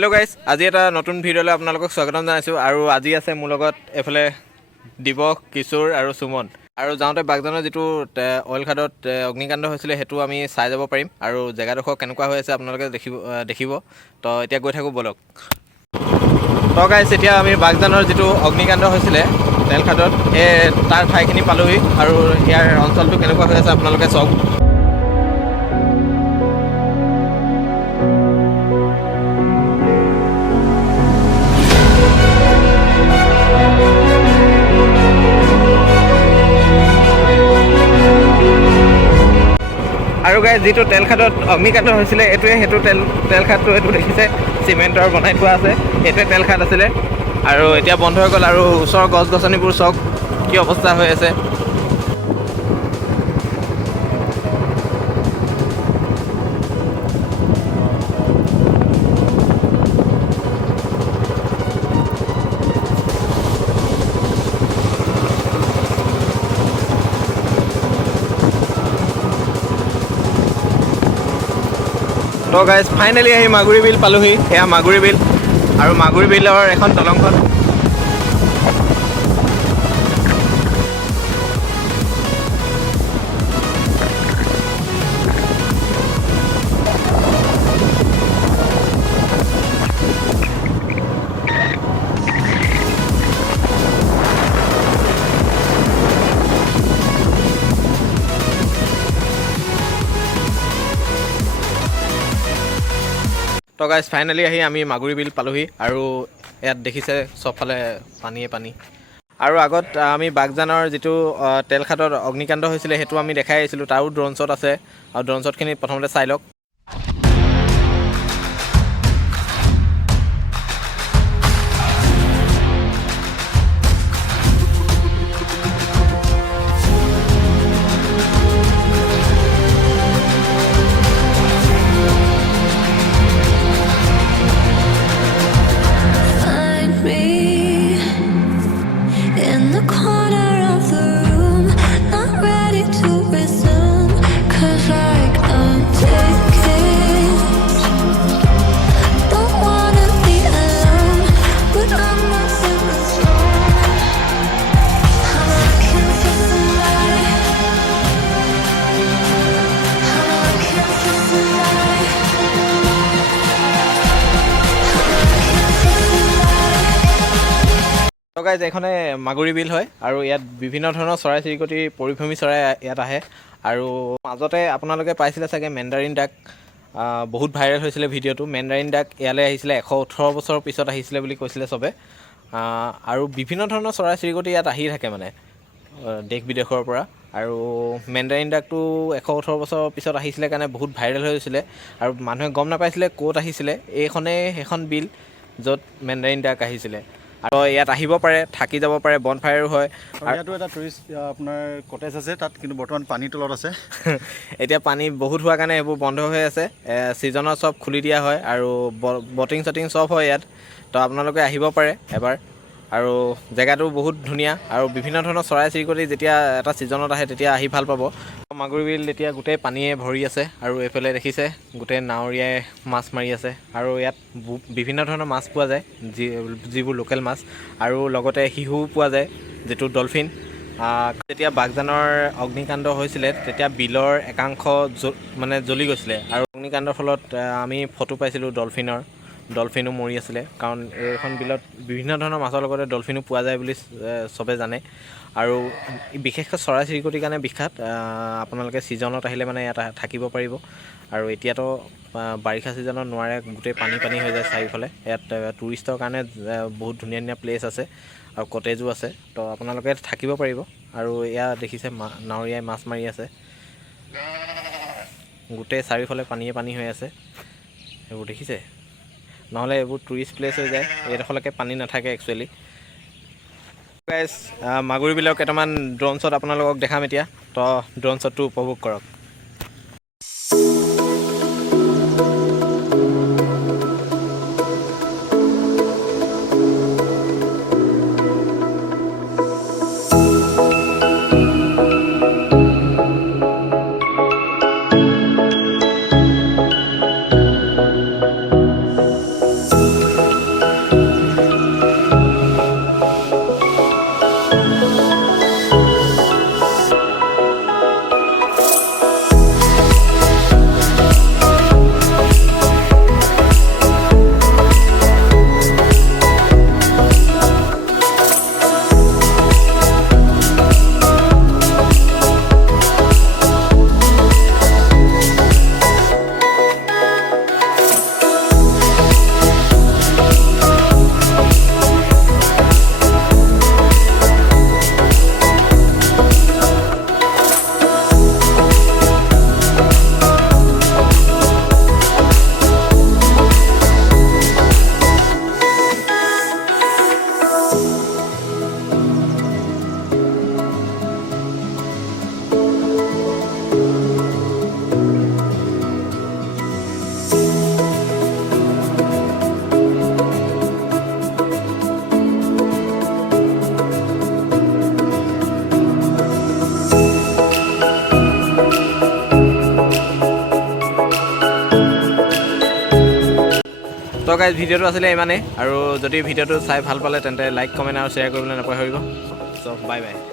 Hello' guys, আজি এটা নতুন ভিডিঅ'লৈ আপোনালোকক স্বাগতম জনাইছোঁ। আৰু আজি আছে মোৰ লগত এফালে দিৱস, কিশোৰ আৰু সুমন। আৰু যাওঁতে বাগজানৰ যিটো অইল খাদত অগ্নিকাণ্ড হৈছিলে সেইটো আমি চাই যাব পাৰিম। আৰু জেগাডোখৰ কেনেকুৱা হৈ আছে আপোনালোকে দেখিব। তো এতিয়া গৈ থাকোঁ ব'লক। তো গাইজ, এতিয়া আমি বাগজানৰ যিটো অগ্নিকাণ্ড হৈছিলে তেল খাদত, সেই তাৰ ঠাইখিনি পালোহি। আৰু ইয়াৰ অঞ্চলটো কেনেকুৱা হৈ আছে আপোনালোকে চাওক। আৰু গাইজ, যিটো তেল খাদত অগ্নিকাণ্ড হৈছিলে সেইটো তেল খাদটো এইটো দেখিছে চিমেণ্টৰ বনাই থোৱা আছে। এইটোৱে তেল খাদ আছিলে আৰু এতিয়া বন্ধ হৈ গ'ল। আৰু ওচৰৰ গছ গছনিবোৰ চাওক কি অৱস্থা হৈ আছে। তো গাইজ, ফাইনেলি আহি মাগুৰী বিল পালোহি। এয়া মাগুৰী বিল আৰু মাগুৰী বিলৰ এখন দলংখন। তো গাইজ, ফাইনেলি আহি আমি মাগুৰী বিল পালোহি। আৰু ইয়াত দেখিছে চবফালে পানী। আৰু আগত আমি বাগজানৰ যিটো তেল খাদত অগ্নিকাণ্ড হৈছিলে সেইটো আমি দেখাই আহিছিলোঁ। তাৰো ড্ৰোন শ্বট আছে। আৰু ড্ৰোন শ্বটখিনি প্ৰথমতে চাই লওক। তো গাইজ, এইখনে মাগুৰী বিল হয়। আৰু ইয়াত বিভিন্ন ধৰণৰ চৰাই চিৰিকটি, পৰিভ্ৰমী চৰাই ইয়াত আহে। আৰু মাজতে আপোনালোকে পাইছিলে চাগে মেণ্ডাৰিন ডাক, বহুত ভাইৰেল হৈছিলে ভিডিঅ'টো। মেণ্ডাৰিন ডাক ইয়ালৈ আহিছিলে 118 বছৰৰ পিছত আহিছিলে বুলি কৈছিলে চবে। আৰু বিভিন্ন ধৰণৰ চৰাই চিৰিকটি ইয়াত আহি থাকে মানে দেশ বিদেশৰ পৰা। আৰু মেণ্ডাৰিন ডাকটো 118 বছৰৰ পিছত আহিছিলে কাৰণে বহুত ভাইৰেল হৈছিলে। আৰু মানুহে গম নাপাইছিলে ক'ত আহিছিলে। এইখনেই সেইখন বিল য'ত মেণ্ডাৰিন ডাক আহিছিলে। আৰু ইয়াত আহিব পাৰে, থাকি যাব পাৰে, বন ফায়াৰো হয়। আৰু ইয়াতো এটা টুৰিষ্ট আপোনাৰ কটেজ আছে তাত, কিন্তু বৰ্তমান পানীৰ তলত আছে। এতিয়া পানী বহুত হোৱাৰ কাৰণে এইবোৰ বন্ধ হৈ আছে। ছিজনত চব খুলি দিয়া হয় আৰু বটিং চটিং চব হয় ইয়াত। তো আপোনালোকে আহিব পাৰে এবাৰ। আৰু জেগাটো বহুত ধুনীয়া। আৰু বিভিন্ন ধৰণৰ চৰাই চিৰিকটি যেতিয়া এটা ছিজনত আহে তেতিয়া আহি ভাল পাব। মাগুৰী বিল এতিয়া গোটেই পানীয়ে ভৰি আছে। আৰু এইফালে দেখিছে গোটেই নাৱৰীয়াই মাছ মাৰি আছে। আৰু ইয়াত বিভিন্ন ধৰণৰ মাছ পোৱা যায়, যিবোৰ লোকেল মাছ। আৰু লগতে শিহুও পোৱা যায়, যিটো ডলফিন। যেতিয়া বাগজানৰ অগ্নিকাণ্ড হৈছিলে তেতিয়া বিলৰ একাংশ মানে জ্বলি গৈছিলে। আৰু অগ্নিকাণ্ডৰ ফলত আমি ফটো পাইছিলোঁ ডলফিনো মৰি আছিলে। কাৰণ এইখন বিলত বিভিন্ন ধৰণৰ মাছৰ লগতে ডলফিনো পোৱা যায় বুলি চবে জানে। আৰু বিশেষকৈ চৰাই চিৰিকটিৰ কাৰণে বিখ্যাত। আপোনালোকে ছিজনত আহিলে মানে ইয়াত থাকিব পাৰিব। আৰু এতিয়াতো বাৰিষা ছিজনত নোৱাৰে, গোটেই পানী হৈ যায় চাৰিওফালে। ইয়াত টুৰিষ্টৰ কাৰণে বহুত ধুনীয়া প্লেচ আছে আৰু কটেজো আছে। তো আপোনালোকে থাকিব পাৰিব। আৰু এয়া দেখিছে নাৱৰীয়াই মাছ মাৰি আছে। গোটেই চাৰিওফালে পানী হৈ আছে। এইবোৰ দেখিছে, নহ'লে এইবোৰ টুৰিষ্ট প্লেচ হৈ যায়। এইডোখৰলৈকে পানী নাথাকে একচুৱেলি। গাইজ, মাগুৰী বিলৰ কেইটামান ড্ৰোন শ্বট আপোনালোকক দেখাম এতিয়া। তো ড্ৰোন শ্বটটো উপভোগ কৰক। গাইজ ভিডিঅ'টো আছিলে ইমানেই আৰু যদি ভিডিঅ'টো চাই ভাল পালে তেন্তে লাইক কমেণ্ট আৰু শ্বেয়াৰ কৰিবলৈ নাপাহৰিব চ' বাই বাই